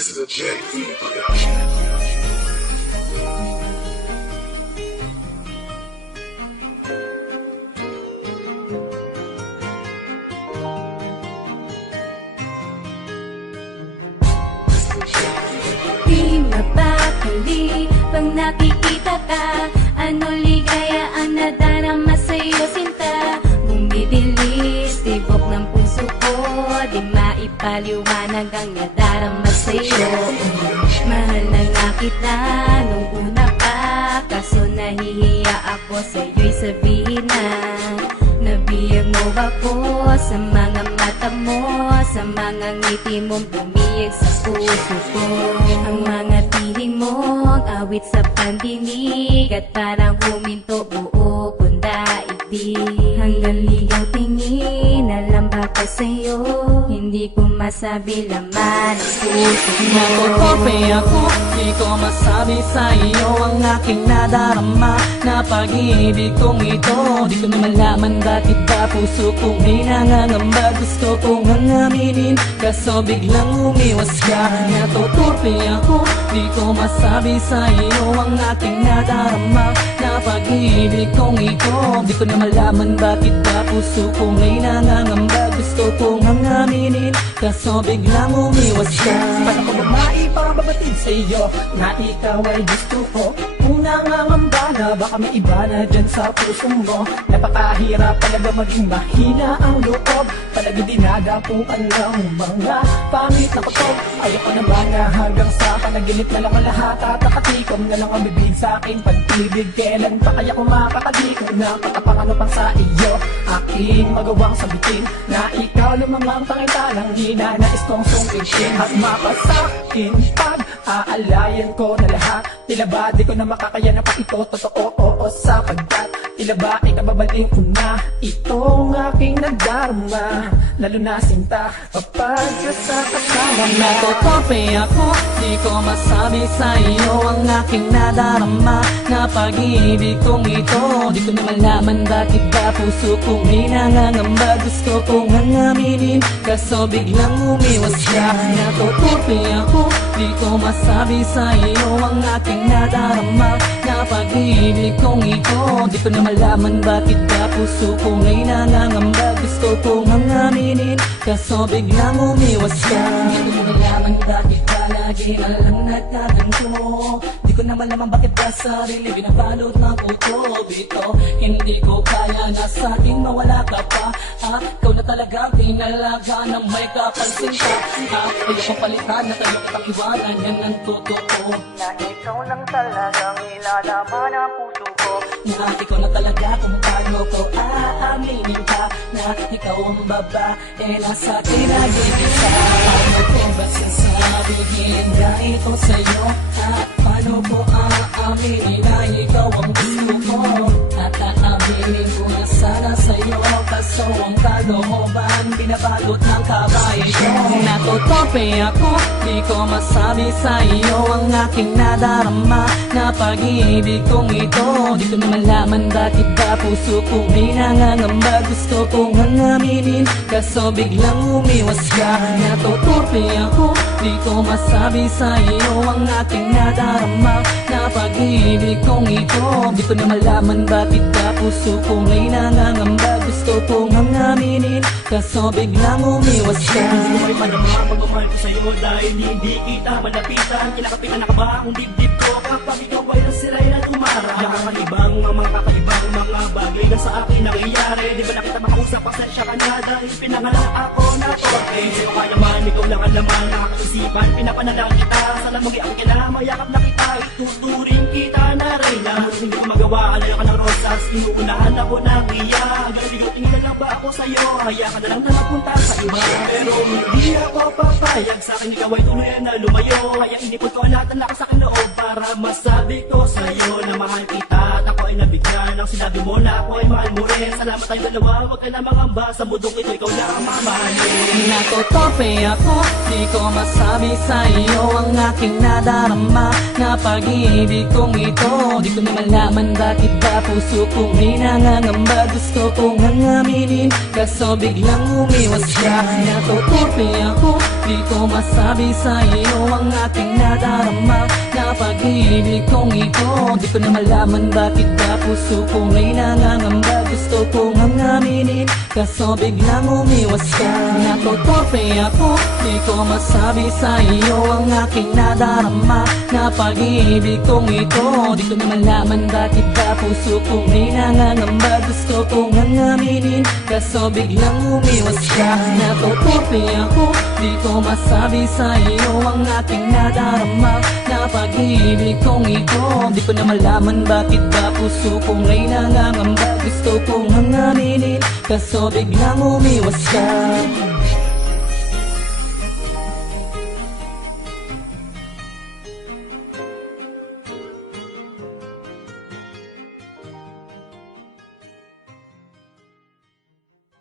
This is a JV production. Di mapakali pag nakikita ka, ano ligaya ang nadarama sa'yo sinta. Bumibilis tibok ng puso ko, di maipaliwanag ang nadarama sa'yo. Mahal na nga kita nung una pa, kaso nahihiya ako sa'yo'y sabihin na nabiyag mo ako sa mga mata mo, sa mga ngiti mong bumiyag sa puso ko. Ang mga tiling mong awit sa pandinig at parang huminto buo kong daigdig. Hanggang ligaw tingin, alam ba ka sa'yo, hindi ko masabi laman ang puso mo. Nakukope ako, di ko masabi sa iyo ang aking nadarama na pag-ibig kong ito. Di ko na malaman bakit ba puso kong may nangangamba. Gusto kong aminin, kaso biglang umiwas ka. Natutupi ako, di ko masabi sa iyo ang aking nadarama na pag-ibig kong ito. Di ko na malaman bakit ba puso kong may nangangamba. Gusto kong aminin, kaso biglang umiwas ka. Paano ko ba maipababatid sa iyo na ikaw ay gusto ko? Kung nangangamba na baka may iba na dyan sa puso mo. Napakahirap talaga maging mahina ang loob. Talaga dinadapuan ng mga pangit na kutob. Ayoko na ba na hanggang sa panaginip na lang ang lahat at nakatikom na lang ang bibig sa aking pag-ibig. Kailan pa kaya ko makakadikom na patapang ano pang sa iyo aking magawang sabitin na ikaw lumang ang pangitanang hinanais kong sungkitin at mapasakin pag aalayan ko na lahat. Tila ba di ko na makakaya na pa ito totoo, oo, sapagkat tila ba ikababaling ko na itong aking nagdarma, lalo na sinta kapag kasama na. Natutupi ako, di ko masabi sa iyo ang aking nadarama na pag-ibig kong ito. Di ko na malaman bakit ba puso kong may nangangamba. Gusto kong aminin, kaso biglang umiwas ka. Natutupi ako, di ko masabi sa iyo ang aking nadarama na pag-ibig kong ito. Di ko na malaman bakit ba puso kong may nangangamba. Gusto kong aminin, kaso biglang umiwas ka. Di ko na malaman bakit ba lagi na lang nagkaganto. Di ko na malaman bakit ba sarili binabalot ng kutob ito. Hindi ko kaya na sa akin mawala ka pa. Ikaw na talagang tinalaga na may kapansin ka. Ayokong palitan na tayo kitang iwanan, yan ang totoo. Na ikaw lang talagang ilalaman ang puso ko. Na ikaw na talaga kung paano ko aaminin ka. Na ikaw ang babae na sa akin nag-ibisa. Paano ko ba sasabihin na ito sa'yo? At paano ko aaminin na ikaw ang gusto ko? At aaminin ko na sana sa'yo, kaso ang kalooban binabalot ng kabayo ko. Natutupi ako, di ko masabi sa iyo ang aking nadarama na pag-ibig kong ito. Di ko na malaman bakit ba puso kong may nangangamba. Gusto kong aminin, kaso biglang umiwas ka. Natutupi ako, di ko masabi sa iyo ang aking nadarama na pag-ibig kong ito. Di ko na malaman bakit ba puso kong may nangangamba. Gusto kong aminin, kaso biglang umiwas ka. Hindi ko rin madama pagmamahal ko sa'yo dahil hindi kita malapitan. Kinakapitan na ka ba ang dibdib ko kapag ikaw ay nasiray na tumara? Nakakaibang mga kakaibang mga bagay na sa akin nangyayari. Di ba na kita makausap, pasensya ka na dahil pinanganak ako na torpe. Di ko kaya man, ikaw lang ang laman nakakaisipan. Pinapanalangin kita, sana magi ang kinamayakap na kita. Ituturing kita na reyna. Hindi ko magawa, alayo ka ng rosas. Inuunahan ako ng iya. Hanggang tingin lang ba ako sa'yo? Haya ka na lang na magpunta sa iba. Pero hindi ako papayag, sa akin ikaw ay tuluyan na lumayo. Kaya inipon ko lahat ng lakas sa akin loob para masabi ko sa'yo na mahal kita at ako ay nabigyan bigla nang sinabi mo na ako ay mahal mo rin. Salamat tayong dalawa, wag ka na mangamba. Sa mundong ito, ikaw lang ang mamahalin. Natutope ako, di ko masabi sa iyo ang aking nadarama na pag-ibig kong ito. Di ko na malaman bakit ba puso kong may nangangamba. Gusto kong aminin, kaso biglang umiwas ka. Natutope ako, di ko masabi sa iyo ang aking nadarama na pag-ibig kong ito. Di ko na malaman bakit ba puso kong may nangangamba. Gusto kong aminin, kaso biglang umiwas ka. Natutope ako, di ko masabi sa iyo ang aking nadarama na pag-ibig kong ito. Di ko na malaman bakit ba puso kong may nangangamba. Gusto kong aminin, kaso biglang umiwas ka. Natutope ako, di ko masabi sa iyo ang aking nadarama na pag-ibig kong ito. Di ko na malaman bakit ba puso kong may nangangamba. Gusto kong aminin, kaso biglang umiwas ka.